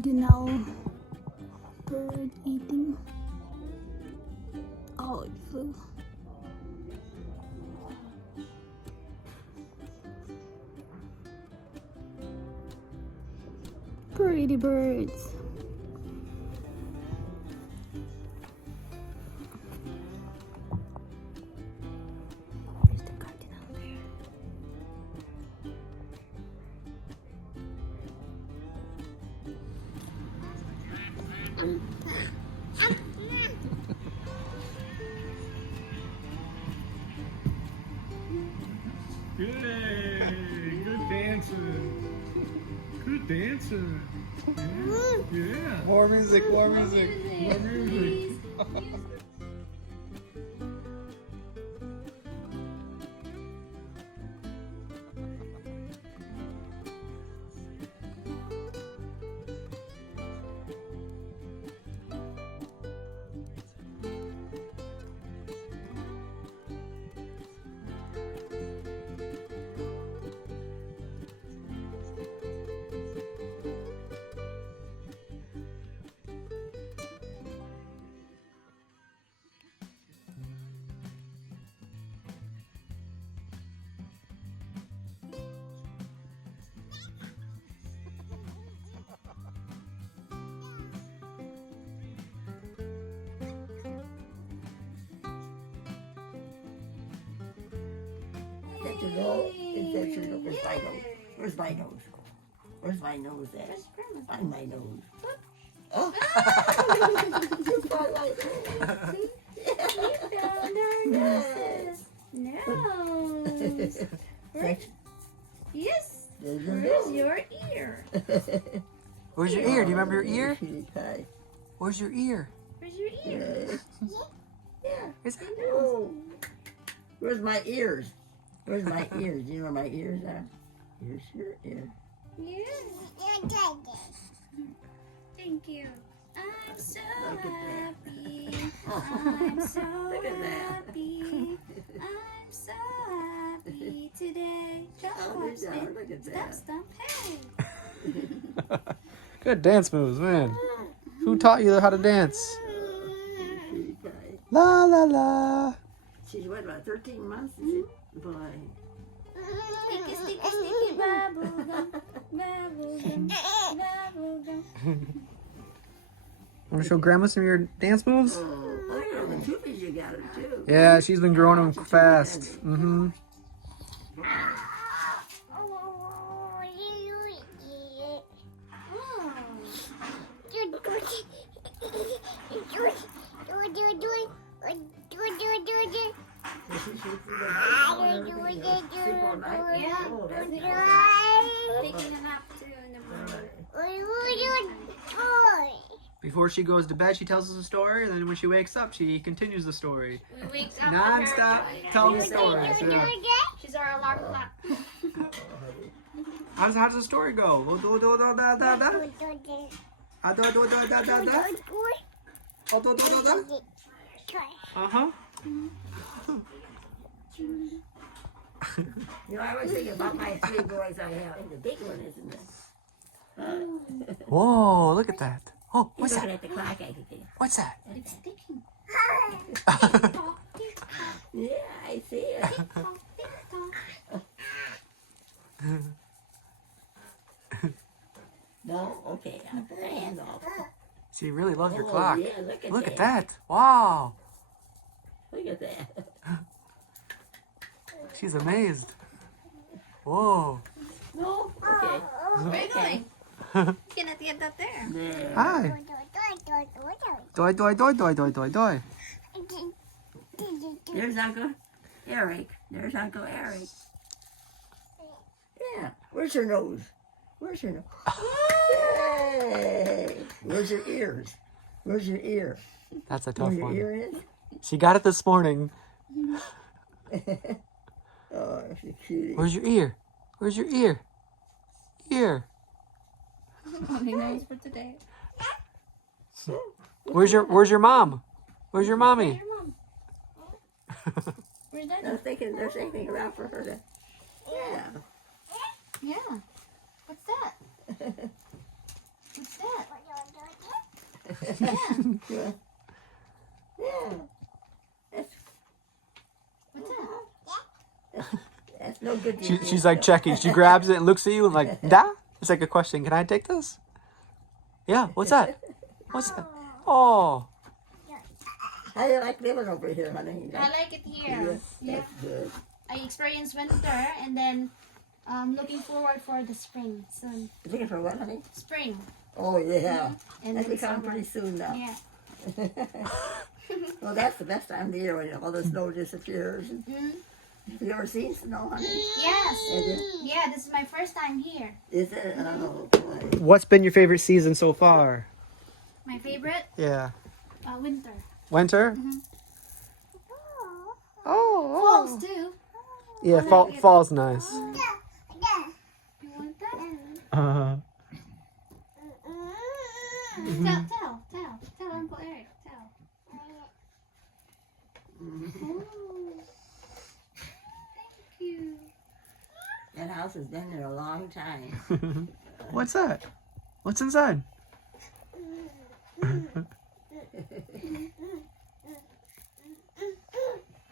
cardinal bird eating. Oh, it flew. Pretty birds. Where's the cardinal there? Yay! Good dancing. Good dancing. Yeah. More music, more music. More music. That your nose? Is that your nose? Where's my nose? Where's my nose? Where's my nose at? Find my nose. Oh. You found my nose. We found our noses. Nose. Yes. There's your Where's nose. your ear? Where's your ear? Do you remember your ear? Hi. Where's your ear? Where's your ear? Yeah. It's, Oh. Where's my ears? Where's my ears? Do you know where my ears are? Here's your ear. Yes. Thank you. I'm so Look at that. happy. I'm so Look at that. happy. I'm so happy today. Jump, Oh, hop, good spin, job. Look at stop, that. stomp, hey. good dance moves, man. Who taught you how to dance? La la la. She's what, about 13 months? Is it? Boy. Sticky, sticky, sticky, bubble gum, bubble gum, bubble gum. Want to show Grandma some of your dance moves? Oh, look at all the toofies you got her too. Yeah, she's been growing them fast. Mm-hmm. Taking a nap too in the morning. Before she goes to bed, she tells us a story, and then when she wakes up, she continues the story. We wakes up Non-stop telling stories. Yeah. She's our alarm clock. How does the story go? Uh-huh. You know, I always think about my 3 boys I have, and the big one isn't it? Whoa, look at that. Oh, what's Looking that? at the clock, I can think. What's that? It's sticking. Yeah, I see it. No? Okay, I'll put my hands off. She really loves your Oh, clock. yeah, Look at that. Wow. Look at that. She's amazed. Whoa. No? Okay. Where are you going? You cannot get that there. There. Hi. Doi, doi, doi, doi, doi, doi, doi. There's Uncle Eric. There's Uncle Eric. Yeah. Where's your nose? Where's your nose? Yay! Where's your ears? Where's your ear? That's a Where tough your one. ear is? She got it this morning. Oh, she's a cutie. Where's your ear? Where's your ear? Ear. Mommy knows for today. Where's your mom? Where's your mommy? Your mom. Where's Daddy? They're thinking around for her to. Yeah. Yeah. What's that? What's that? Yeah. Yeah. What's that? That's no good. She's like checking. She grabs it and looks at you and like, da? It's like a question. Can I take this? Yeah. What's that? What's that? Oh. How do you like living over here, honey? I like it here. Yeah. That's good. I experienced winter and then looking forward for the spring soon. You looking for what, honey? Spring. Oh, yeah. And That'll then be coming summer. pretty soon now. Yeah. Well, that's the best time of the year when all the snow disappears. Mm. Have you ever seen snow, honey? Yes. Have you? Yeah, this is my first time here. Is it? Oh, boy. What's been your favorite season so far? My favorite? Yeah. Winter. Winter? Oh. Falls too. Yeah, fall's nice. You want that? Tell Uncle Eric. Tell. Oh. Thank you. That house has been there a long time. What's that? What's inside?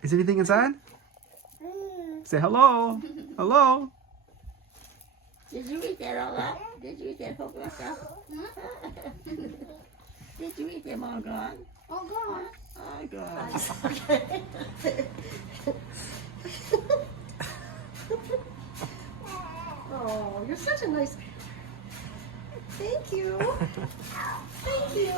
Is anything inside? Say hello. Hello. Did you eat that all up? Did you eat that whole stuff? Did you eat them all gone? Oh, God. Oh, God. Oh, you're such a nice. Thank you. Thank you.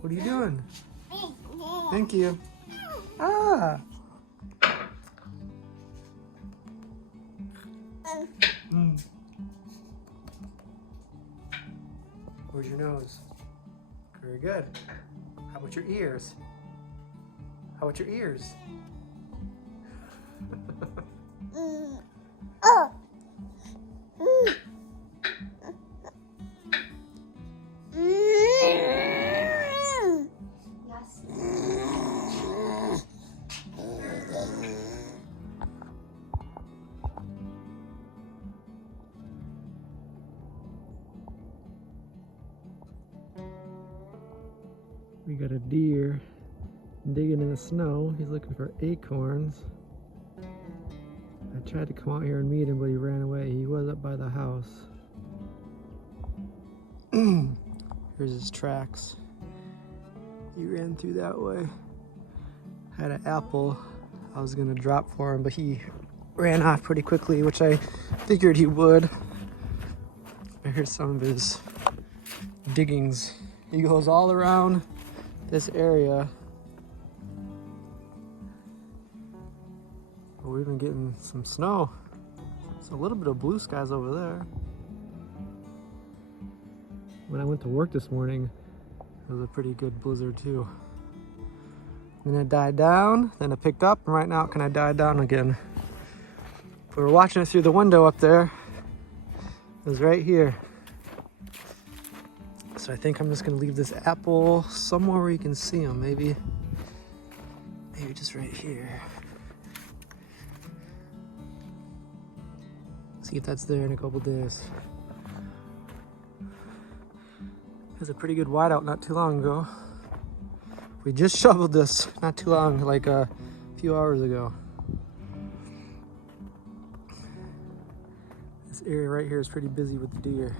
What are you doing? Thank you. Ah. Mm. Where's your nose? Very good. How about your ears? How about your ears? Yes. We got a deer digging in the snow. He's looking for acorns. I tried to come out here and meet him, but he ran away. He was up by the house. Here's his tracks. He ran through that way. Had an apple I was gonna drop for him, but he ran off pretty quickly, which I figured he would. Here's some of his diggings. He goes all around this area. But we've been getting some snow. It's a little bit of blue skies over there. When I went to work this morning, it was a pretty good blizzard too. Then it died down, then it picked up, and right now it kind of died down again. We were watching it through the window up there. It was right here. So I think I'm just gonna leave this apple somewhere where you can see them. Maybe just right here. See if that's there in a couple days. It was a pretty good whiteout not too long ago. We just shoveled this not too long, like a few hours ago. This area right here is pretty busy with the deer.